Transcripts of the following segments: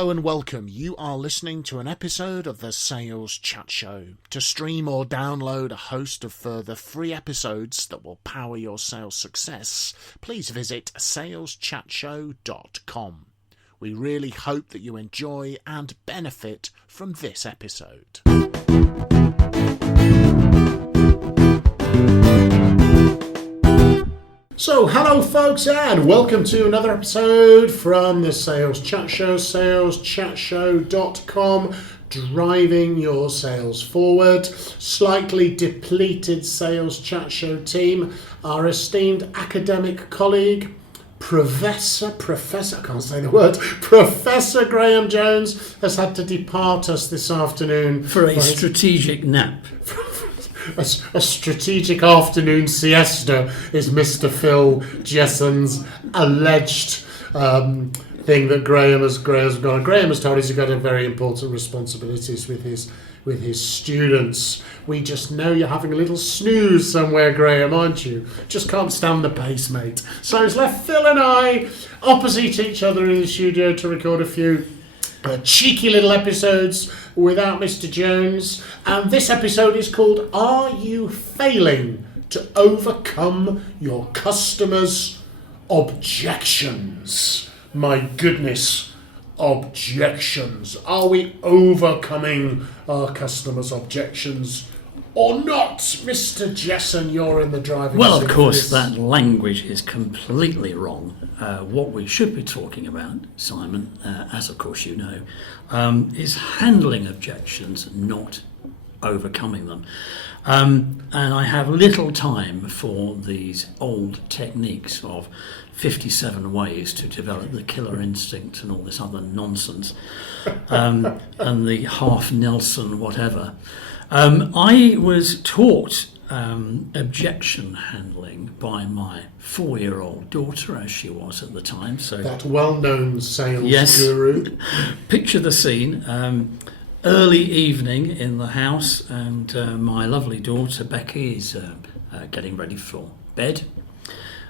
Hello and welcome. You are listening to an episode of the Sales Chat Show. To stream or download a host of further free episodes that will power your sales success, please visit saleschatshow.com. We really hope that you enjoy and benefit from this episode. So, hello folks, and welcome to another episode from the Sales Chat Show, saleschatshow.com, driving your sales forward. Slightly depleted Sales Chat Show team, our esteemed academic colleague, Professor Graham Jones has had to depart us this afternoon for a strategic nap. A strategic afternoon siesta is Mr. Phil Jesson's alleged thing that Graham has gone. Graham has told us he's got a very important responsibilities with his students. We just know you're having a little snooze somewhere, Graham, aren't you? Just can't stand the pace, mate. So it's left Phil and I opposite each other in the studio to record a few cheeky little episodes without Mr. Jones. And this episode is called Are You Failing to Overcome Your Customers' Objections? My goodness, objections. Are we overcoming our customers' objections or not? Mr. Jesson, you're in the driving seat. Well, of course, that language is completely wrong. What we should be talking about, Simon, as of course you know, is handling objections, not overcoming them. And I have little time for these old techniques of 57 ways to develop the killer instinct and all this other nonsense, and the half Nelson whatever. I was taught objection handling by my 4-year-old daughter, as she was at the time. So that well-known sales guru. Picture the scene. Early evening in the house, and my lovely daughter Becky is getting ready for bed,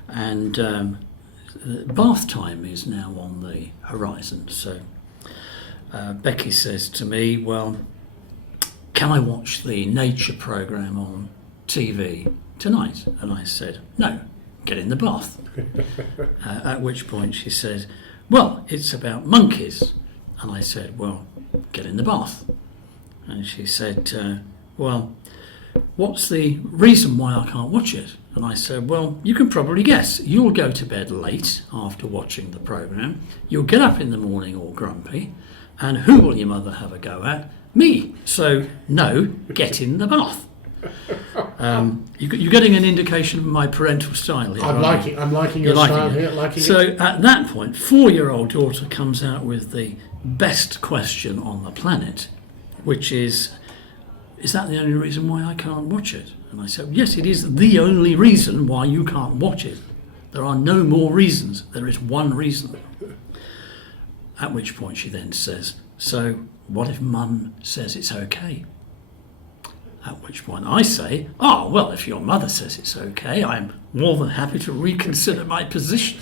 and bath time is now on the horizon. So Becky says to me, well, can I watch the nature programme on TV tonight? And I said, no, get in the bath. At which point she said, well, it's about monkeys. And I said, well, get in the bath. And she said, well, what's the reason why I can't watch it? And I said, well, you can probably guess. You'll go to bed late after watching the programme. You'll get up in the morning all grumpy. And who will your mother have a go at? Me. So, no, get in the bath. You're getting an indication of my parental style here. I'm liking your style here. So at that point, 4-year-old daughter comes out with the best question on the planet, which is that the only reason why I can't watch it? And I said, yes, it is the only reason why you can't watch it. There are no more reasons. There is one reason. At which point she then says, so what if Mum says it's okay? At which point I say, oh, well, if your mother says it's okay, I'm more than happy to reconsider my position.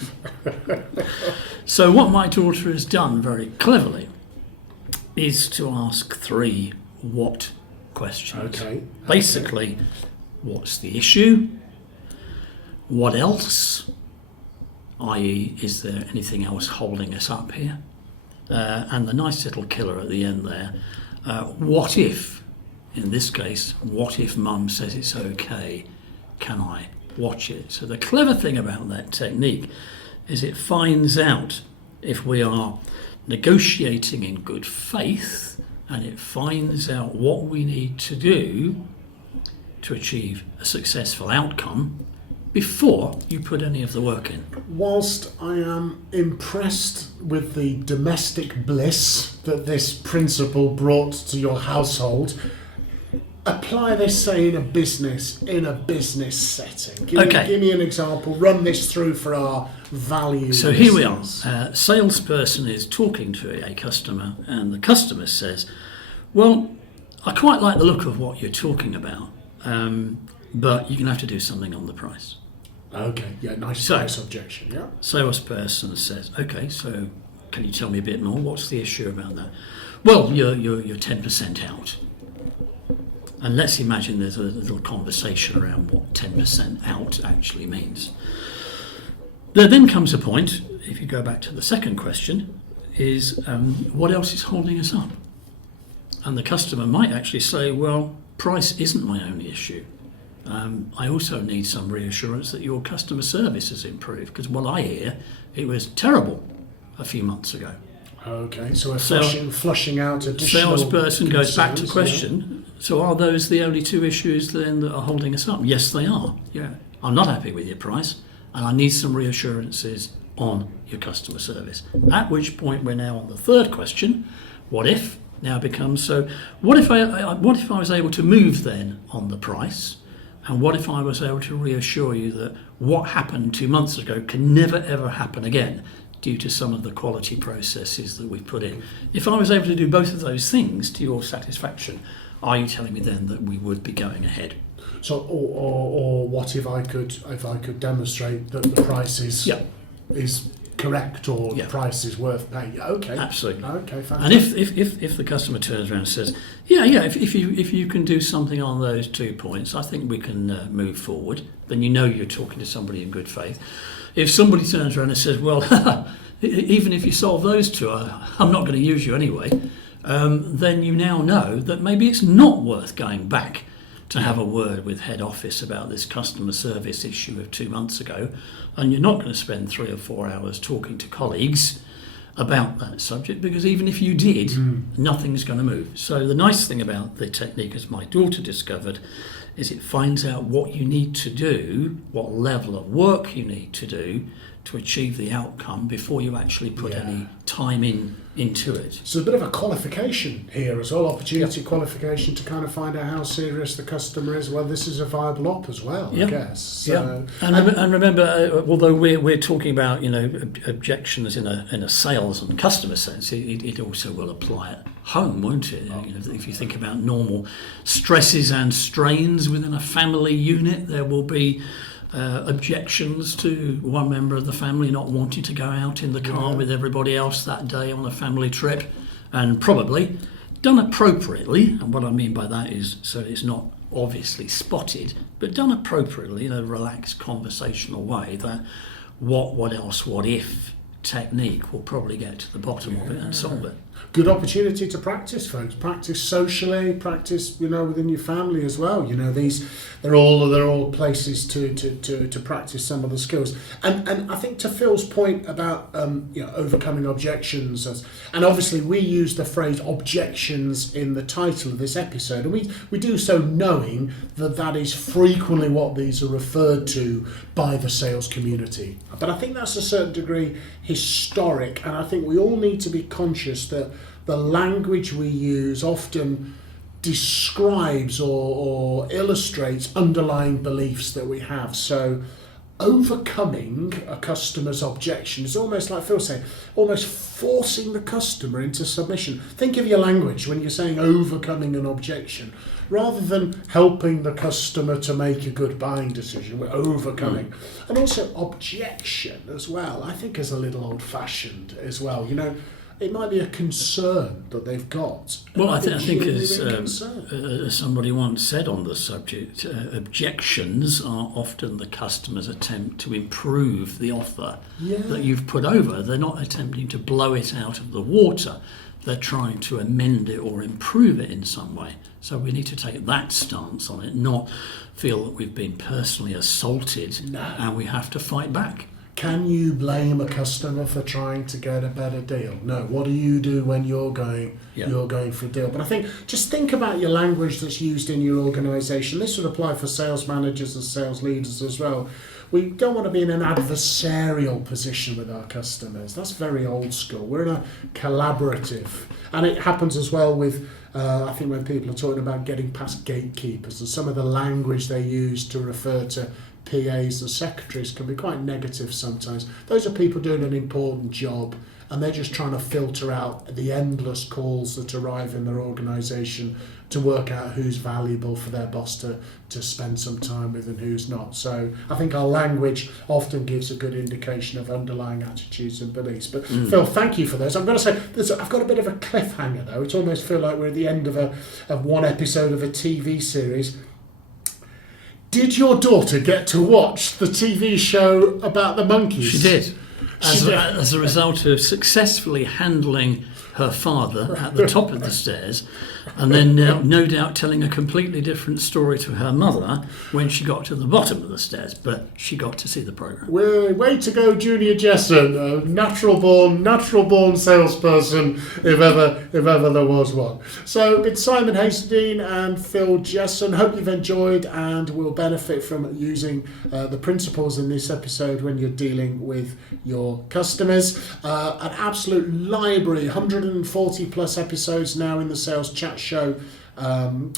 So what my daughter has done very cleverly is to ask 3 what questions. Okay. Basically, what's the issue? What else? I.e., is there anything else holding us up here? And the nice little killer at the end there, what if? In this case, what if Mum says it's okay? Can I watch it? So the clever thing about that technique is it finds out if we are negotiating in good faith, and it finds out what we need to do to achieve a successful outcome before you put any of the work in. Whilst I am impressed with the domestic bliss that this principle brought to your household, apply this, say, in a business setting. Give me an example. Run this through for our value. So here we are. A salesperson is talking to a customer, and the customer says, well, I quite like the look of what you're talking about, but you're going to have to do something on the price. Okay, yeah, nice price objection, yeah. Salesperson says, okay, so can you tell me a bit more? What's the issue about that? Well, you're 10% out. And let's imagine there's a little conversation around what 10% out actually means. There then comes a point, if you go back to the second question, is what else is holding us up? And the customer might actually say, well, price isn't my only issue. I also need some reassurance that your customer service has improved, because what I hear, it was terrible a few months ago. Okay, so we're flushing out additional salesperson goes back to concerns, question, so are those the only two issues then that are holding us up? Yes, they are. Yeah, I'm not happy with your price, and I need some reassurances on your customer service. At which point we're now on the third question, what if? Now becomes, so what if I was able to move then on the price, and what if I was able to reassure you that what happened 2 months ago can never ever happen again due to some of the quality processes that we've put in? If I was able to do both of those things to your satisfaction, are you telling me then that we would be going ahead? So, or what if I could demonstrate that the price is correct, or the price is worth paying? Yeah, okay, absolutely. Okay, fantastic. And if the customer turns around and says, if you can do something on those 2 points, I think we can move forward, then you know you're talking to somebody in good faith. If somebody turns around and says, well, even if you solve those two, I'm not going to use you anyway, then you now know that maybe it's not worth going back to have a word with head office about this customer service issue of 2 months ago, and you're not going to spend 3 or 4 hours talking to colleagues about that subject, because even if you did, nothing's going to move. So the nice thing about the technique, as my daughter discovered, is it finds out what you need to do, what level of work you need to do to achieve the outcome before you actually put any time into it. So a bit of a qualification here as well, opportunity qualification to kind of find out how serious the customer is. Well, this is a viable op as well, I guess. So, and remember, although we're talking about objections in a sales and customer sense, it also will apply at home, won't it? If you think about normal stresses and strains within a family unit, there will be objections to one member of the family not wanting to go out in the car with everybody else that day on a family trip, and probably done appropriately. And what I mean by that is, so it's not obviously spotted, but done appropriately in a relaxed conversational way, that what else, what if technique will probably get to the bottom of it and solve it. Good opportunity to practice, folks. Practice socially, practice, within your family as well. They're all places to practice some of the skills. And I think to Phil's point about overcoming objections, and obviously we use the phrase objections in the title of this episode, and we do so knowing that is frequently what these are referred to by the sales community. But I think that's to a certain degree historic, and I think we all need to be conscious that the language we use often describes or illustrates underlying beliefs that we have. So overcoming a customer's objection is almost like Phil saying, almost forcing the customer into submission. Think of your language when you're saying overcoming an objection. Rather than helping the customer to make a good buying decision, we're overcoming. And also objection as well, I think is a little old-fashioned as well. It might be a concern that they've got. Well, I think as somebody once said on the subject, objections are often the customer's attempt to improve the offer that you've put over. They're not attempting to blow it out of the water. They're trying to amend it or improve it in some way. So we need to take that stance on it, not feel that we've been personally assaulted and we have to fight back. Can you blame a customer for trying to get a better deal? No. What do you do when you're going for a deal? But I think just think about your language that's used in your organisation. This would apply for sales managers and sales leaders as well. We don't want to be in an adversarial position with our customers. That's very old school. We're in a collaborative. And it happens as well with, I think when people are talking about getting past gatekeepers, and some of the language they use to refer to PAs and secretaries can be quite negative sometimes. Those are people doing an important job, and they're just trying to filter out the endless calls that arrive in their organisation to work out who's valuable for their boss to spend some time with and who's not. So I think our language often gives a good indication of underlying attitudes and beliefs. But Phil, thank you for those. I'm going to say I've got a bit of a cliffhanger though. It almost feels like we're at the end of one episode of a TV series. Did your daughter get to watch the TV show about the monkeys? She did. As a result of successfully handling her father at the top of the stairs, and then no doubt telling a completely different story to her mother when she got to the bottom of the stairs, but she got to see the programme. Way to go, Junior Jesson, a natural born salesperson, if ever there was one. So it's Simon Hastings and Phil Jesson. Hope you've enjoyed and will benefit from using the principles in this episode when you're dealing with your customers. An absolute library, 140 plus episodes now in the Sales Chat Show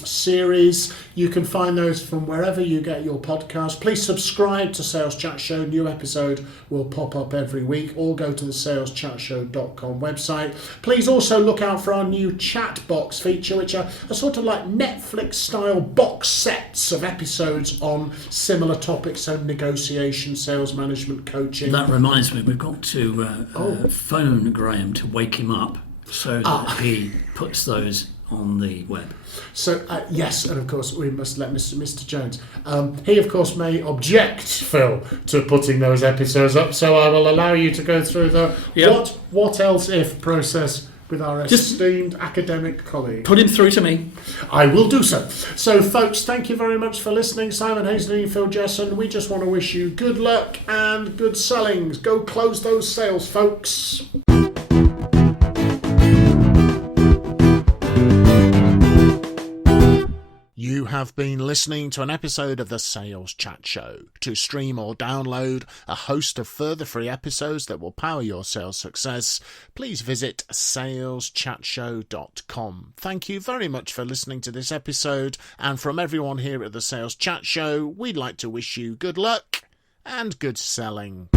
series. You can find those from wherever you get your podcast. Please subscribe to Sales Chat Show. New episode will pop up every week. Or go to the saleschatshow.com website. Please also look out for our new chat box feature, which are sort of like Netflix style box sets of episodes on similar topics, so negotiation, sales management, coaching. That reminds me, we've got to phone Graham to wake him up so that he puts those on the web. So yes, and of course we must let Mr. Jones. He of course may object, Phil, to putting those episodes up. So I will allow you to go through the what else if process with our esteemed academic colleague. Put him through to me. I will do so. So folks, thank you very much for listening. Simon Hastings and Phil Jesson. We just want to wish you good luck and good sellings. Go close those sales, folks. You have been listening to an episode of the Sales Chat Show. To stream or download a host of further free episodes that will power your sales success, please visit saleschatshow.com. Thank you very much for listening to this episode, and from everyone here at the Sales Chat Show, we'd like to wish you good luck and good selling.